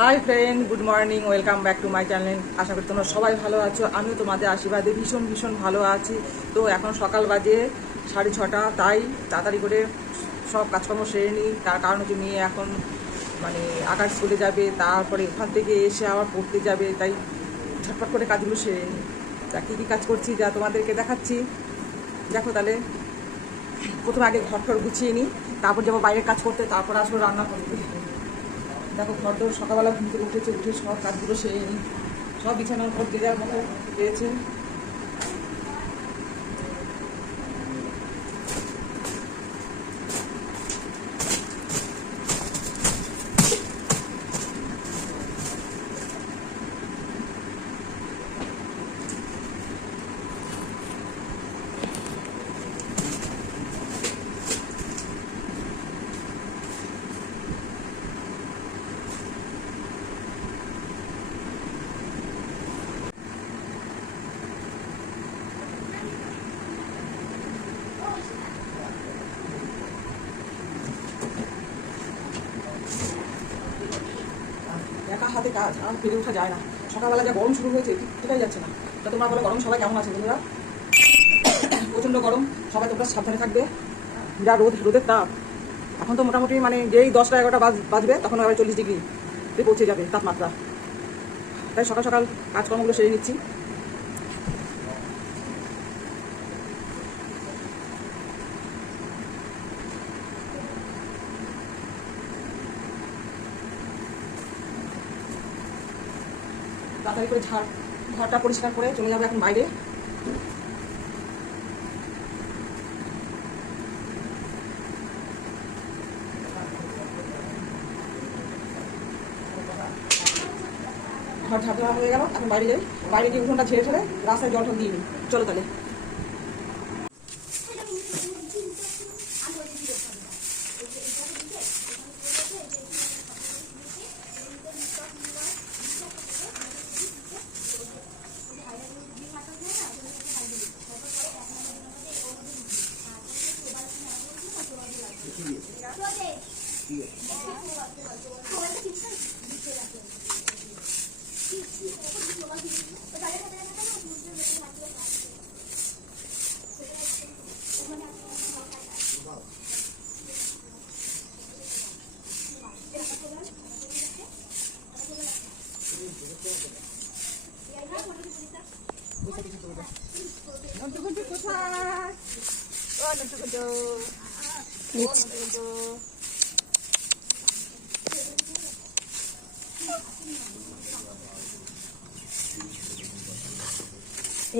High friend, good morning, welcome back to my channel. আশা করি তোমরা সবাই ভালো আছো। আমিও তোমাদের আশীর্বাদে ভীষণ ভালো আছি। তো এখন সকাল বাজে 6:30, তাই তাড়াতাড়ি করে সব কাজকর্ম সেরে নিই। তার কারণ হচ্ছে মেয়ে এখন আকাশ স্কুলে যাবে, তারপরে ওখান থেকে এসে আবার পড়তে যাবে, তাই ঝটপট করে কাজগুলো সেরে নিই। তা কী কী কাজ করছি যা তোমাদেরকে দেখাচ্ছি, দেখো তাহলে। প্রথমে আগে ঘর গুছিয়ে নিই, তারপর যাবো বাইরের কাজ করতে, তারপর আসবো রান্না করতে। দেখো ঘরদোর সকালবেলা ঘুম থেকে উঠে সব কাজগুলো সেরে নিই। সব বিছানার উপর যে যার মতো পেয়েছে। একা হাতে কাজ আর ফেলে ওঠা যায় না। সকালবেলা যা গরম শুরু হয়েছে, ঠিকই যাচ্ছে না। তা তোমরা বলো, গরম সবাই কেমন আছে বন্ধুরা? প্রচণ্ড গরম, সবাই তোমরা সাবধানে থাকবে। যা রোদের তাপ, এখন তো মোটামুটি যেই 10টা-11টা বাজবে তখন আবার 40 ডিগ্রি পৌঁছে যাবে তাপমাত্রা। তাই সকাল সকাল কাজকর্মগুলো সেরে নিচ্ছি। তাড়াতাড়ি করে ঘরটা পরিষ্কার করে চলে যাবে এখন বাইরে। ঘর ঝাড় দেওয়া হয়ে গেল, এখন বাইরে যাই। বাইরে গিয়ে উঠোনটা ঝেড়ে ঝেড়ে রাস্তায় জল দিয়ে নিই। চলো তাহলে।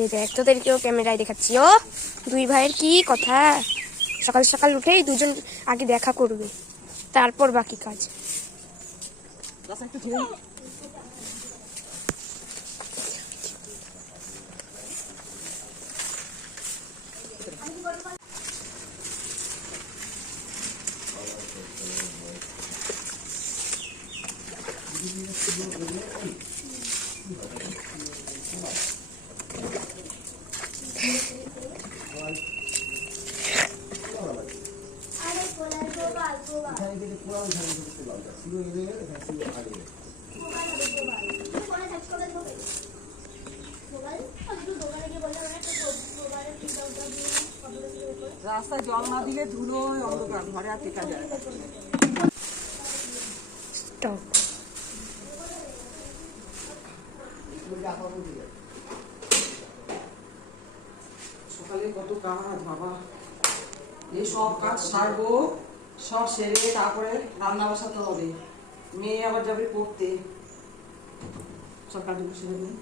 এই দেখ, তোদেরকেও ক্যামেরায় দেখাচ্ছি। ও দুই ভাইয়ের কি কথা, সকাল সকাল উঠেই দুজন আগে দেখা করবে, তারপর বাকি কাজ। রাস্তায় জল না দিলে ধুলো অন্ধকার, ঘরে আর টেকা যায়। সকালে কত কাজ বাবা, এই সব কাজ সারবো, সব সেরে তারপরে রান্না বসাতে হবে। মেয়ে আবার যাবে পড়তে, সব কাজগুলো সেরে নিই।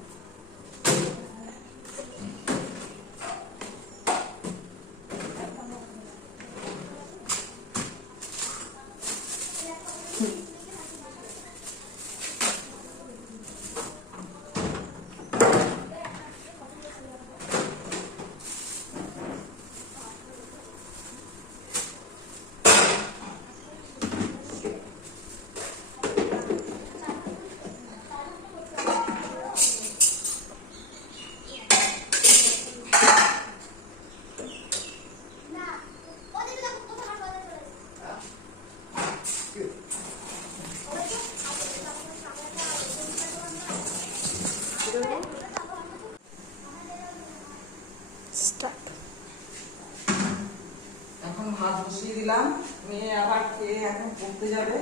বসিয়ে দিলাম, মেয়ে আবার খেয়ে এখন পড়তে যাবে,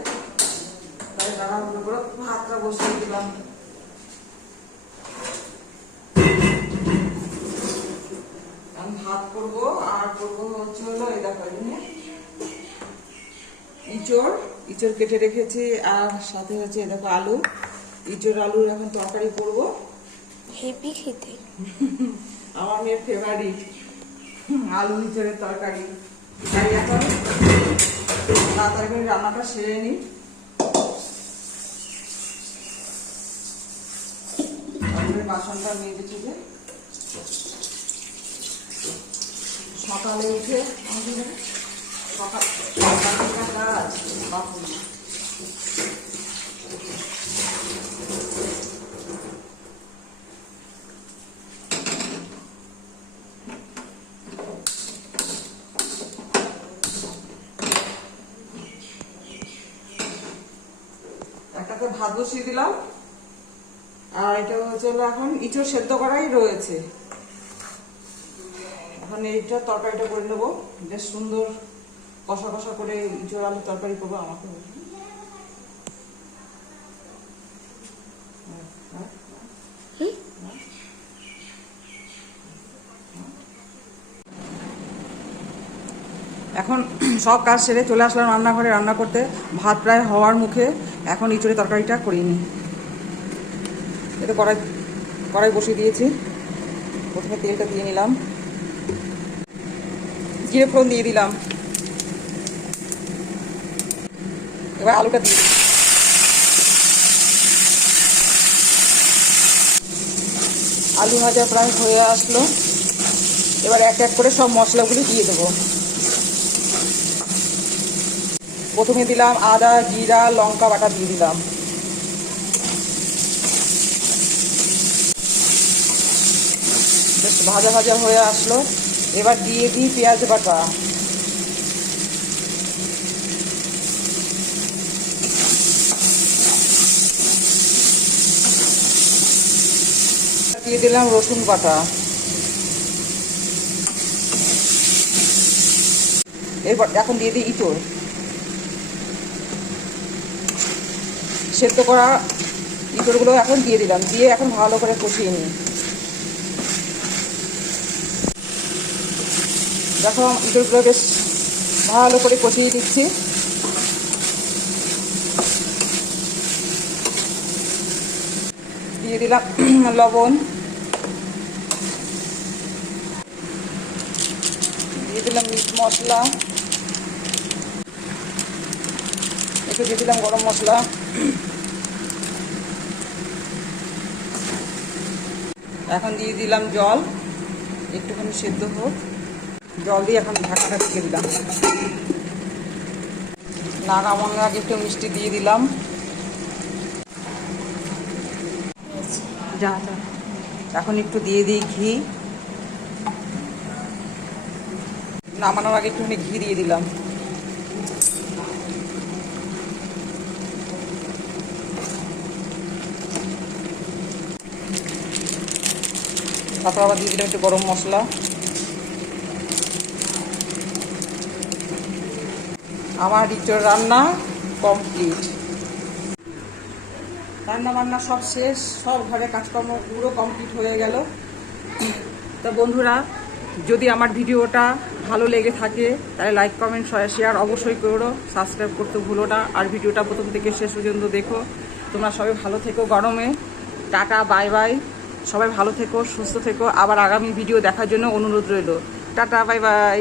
তাই তাড়াহুড়ো করে ভাতটা বসিয়ে দিলাম। আমি ভাত করবো আর করবো হচ্ছে হলো এই দেখো এখানে ইঁচড় কেটে রেখেছি, আর সাথে হচ্ছে এই দেখো আলু, ইঁচড় আলুর এখন তরকারি করবো। হেভি খেতে। আমার মেয়ের ফেভারিট আলু ইঁচড়ের তরকারি। তাই এখন তাড়াতাড়ি করে রান্নাটা সেরে নিই। তারপরে বাসনটা মেজেছি যে সকালে উঠে আমাদের সকাল কাজ বাথরুম। একটাতে ভাত বসিয়ে দিলাম, আর এটা হচ্ছে এখন ইঁচড় সেদ্ধ করাই রয়েছে। এখন এইটা তরকারিটা করে নেবো, বেশ সুন্দর কষা কষা করে ইঁচড় আলুর তরকারি করবো। আমাকে এখন সব কাজ সেরে চলে আসলাম রান্নাঘরে রান্না করতে। ভাত প্রায় হওয়ার মুখে, এখন ইঁচড়ের তরকারিটা করিনি। এটা কড়াই বসিয়ে দিয়েছি, প্রথমে তেলটা দিয়ে নিলাম, জিরে ফোড়ন দিয়ে দিলাম, এবার আলুটা দিয়ে দিলাম। আলু ভাজা প্রায় হয়ে আসলো, এবার এক এক করে সব মশলাগুলি দিয়ে দেবো। প্রথমে দিলাম আদা, জিরা, লঙ্কা বাটা দিয়ে দিলাম। বেশ ভাজা ভাজা হয়ে আসলো, এবার দিয়ে দিই পেঁয়াজ বাটা। দিয়ে দিলাম রসুন বাটা। এরপর এখন দিয়ে দিই ইঁচড় সেদ্ধ করা, ইঁচড়গুলো এখন দিয়ে দিলাম, দিয়ে এখন ভালো করে কষিয়ে নিই। দেখো ইঁচড়গুলো বেশ ভালো করে কষিয়ে দিচ্ছি। দিয়ে দিলাম লবণ, দিয়ে দিলাম মিট মশলা, একটু দিয়ে দিলাম গরম মশলা। এখন দিয়ে দিলাম জল, একটুখানি সেদ্ধ হোক। জল দিয়ে এখন ঢাকাটা ঢেকে দিলাম। নাগামন আগে একটু মিষ্টি দিয়ে দিলাম। যা যা এখন একটু দিয়ে দিই ঘি, নামানোর আগে একটুখানি ঘি দিয়ে দিলাম। তারপর আবার দিয়ে দিলাম একটু গরম মশলা। আমার ইঁচড় রান্না কমপ্লিট। রান্না বান্না সব শেষ, সব ঘরে কাজকর্ম পুরো কমপ্লিট হয়ে গেল। তা বন্ধুরা, যদি আমার ভিডিওটা ভালো লেগে থাকে তাহলে লাইক কমেন্ট শেয়ার অবশ্যই করো, সাবস্ক্রাইব করতে ভুলো না, আর ভিডিওটা প্রথম থেকে শেষ পর্যন্ত দেখো। তোমরা সবাই ভালো থেকো গরমে। Tata, bye bye. সবাই ভালো থেকো, সুস্থ থেকো। আবার আগামী ভিডিও দেখার জন্য অনুরোধ রইল। Tata, bye bye.